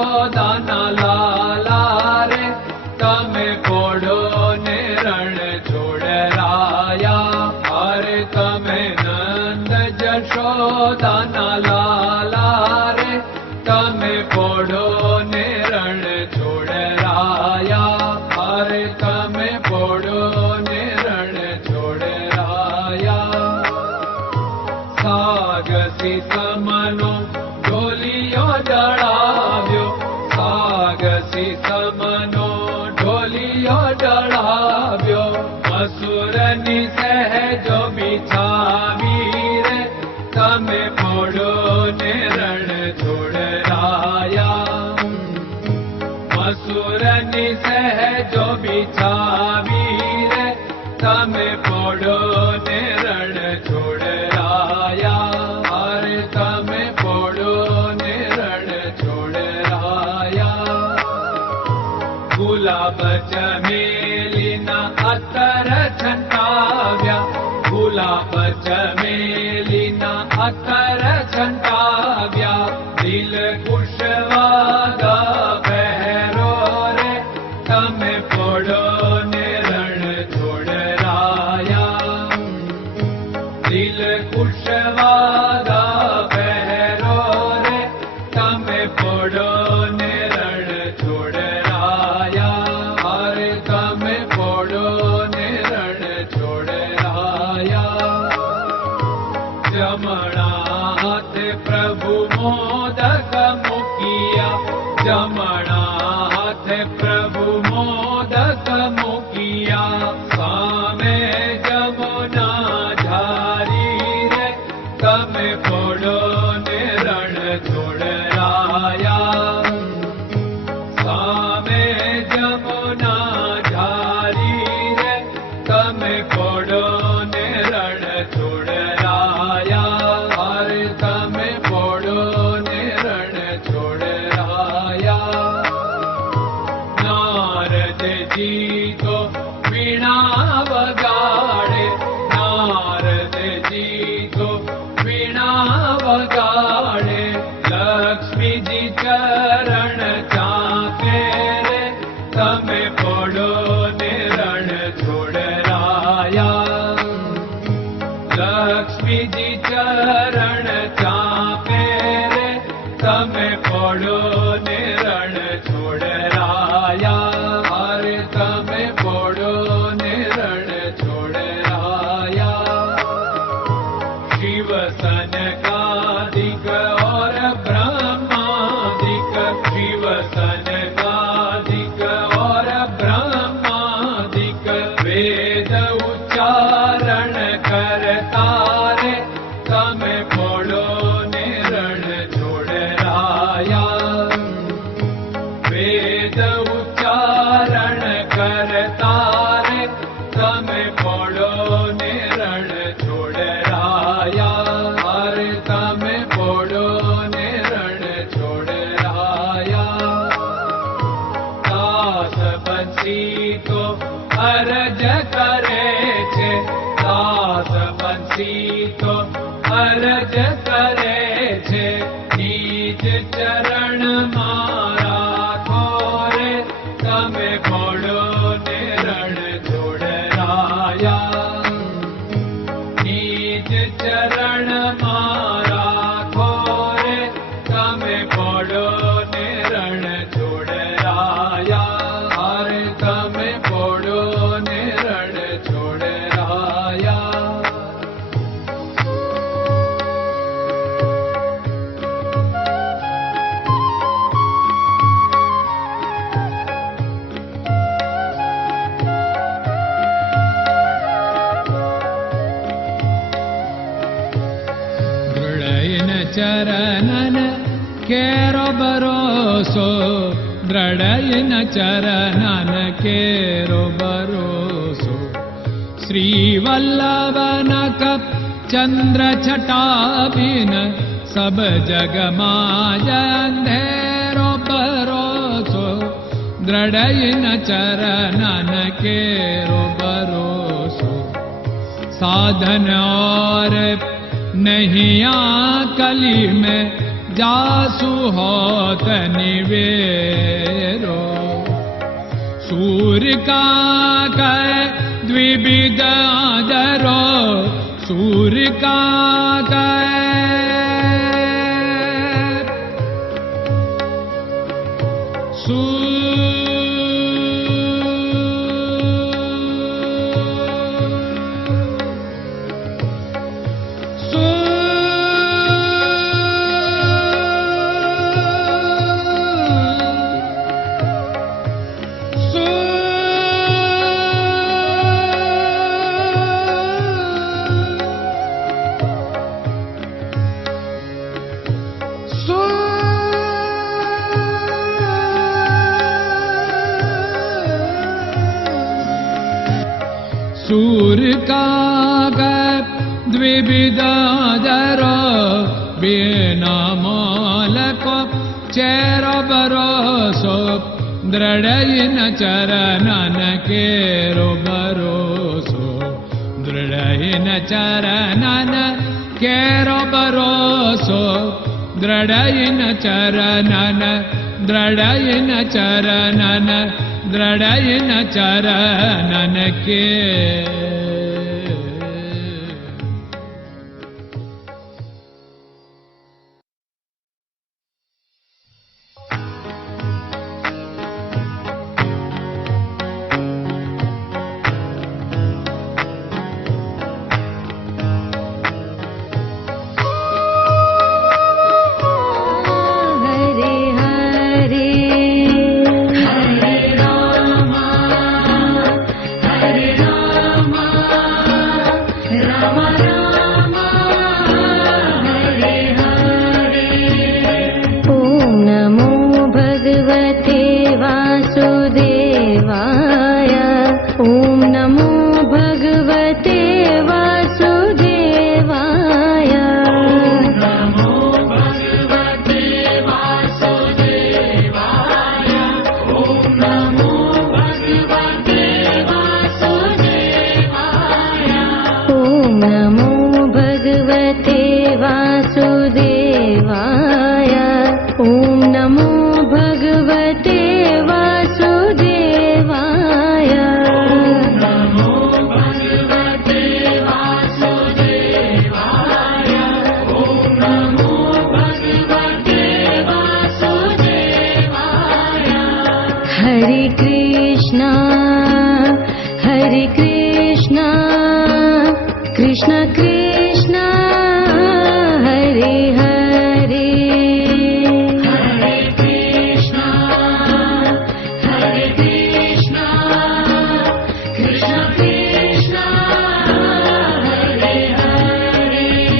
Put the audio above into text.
જશોદાના લાલા રે તમે પોડો ને રણ છોડરાયા. અરે તમે નંદ જશોદાના લાલા રે તમે પોડો ને રણ છોડરાયા. અરે તમે પોડો ને રણ છોડરાયા. સાગસી સમનો ઢોલિયો ડળાવ્યો, સાગસી સમનો ઢોલિયો ડળાવ્યો. મસૂરની સહેજો બિછાવી રે તમે પોડો ને રણ છોડરાયા. મસૂરની સહેજો બિછાવી રે તમે પોડો ને રણ છોડરાયા. અરે તમે પોડો ને રણ છોડરાયા. ગુલાબ ચમેલીના અત્તર છંટાવ્યા, ગુલાબ ચમેલીના અત્તર છંટાવ્યા. દિલ કુશવાદા પહેરો રે તમે પોડો ને રણ છોડરાયા. દિલ કુશવાદા પહેરો રે તમે પોડો ને રણ છોડરાયા. અરે તમે પોડો ને રણ છોડરાયા. જમણા હાથે પ્રભુ મોદક મૂકિયા, જમણા હાથે પ્રભુ મોદક મૂકિયા. સામે જમુના ઝારી રે તમે પોડો ને રણ છોડરાયા. સામે જમુના ઝારી રે તમે પોડો ને રણ છોડરાયા. અરે તમે પોડો ને રણ છોડરાયા. નારદજી તો વીણા વગાડે, નારદજી તો વીણા વગાડે. લક્ષ્મીજી ચરણ ચાકે રે તમે પોડો ને રણ છોડરાયા. લક્ષ્મીજી ચરણ ચાપે રે તમે પોડો ને રણ છોડરાયા. અરે તમે પોડો ને રણ છોડરાયા. શિવ સનકાદિક और ब्रह्मादिक, शिव सनकादिक और ब्रह्मादिक. वेद उच्चारण करता रे તમે પોડો ને રણ છોડરાયા. વેદ ઉચ્ચારણ કરતા રે તમે પોડો ને રણ છોડરાયા. અરે તમે પોડો ને રણ છોડરાયા. દાસ બંસી તો અરજ કરે છે, દાસ બંસી તો અરજ કરે છે. નીચ ચરણ મારા ખોરે તમે પોડો ને રણ છોડરાયા. નીચ ચરણ મારા ખોરે તમે પોડો ને રણ છોડરાયા. અરે તમે પોડો ને રણ છોડરાયા. ચરણન કેરો ભરોસો, દ્રઢયન ચરણન કેરો ભરોસો. શ્રી વલ્લભન કપ ચંદ્ર છટાબિન સબ જગમાં અંધેરો ભરોસો. દ્રઢયન ચરણન કેરો ભરોસો. साधन और नहीं कली में जासु होत निवेरो। सूर्य का कै द्विविध आदरो, सूर्य का सूर्य का द्विविधादरो, बिना मोल को चेर भरोसो, दृढ़ चरणन केरो भरोसो, दृढ़ चरणन केरो भरोसो, दृढ़ चरणन, दृढ़ चरणन, दृढ़ चरणन के। Hare Krishna, Krishna Krishna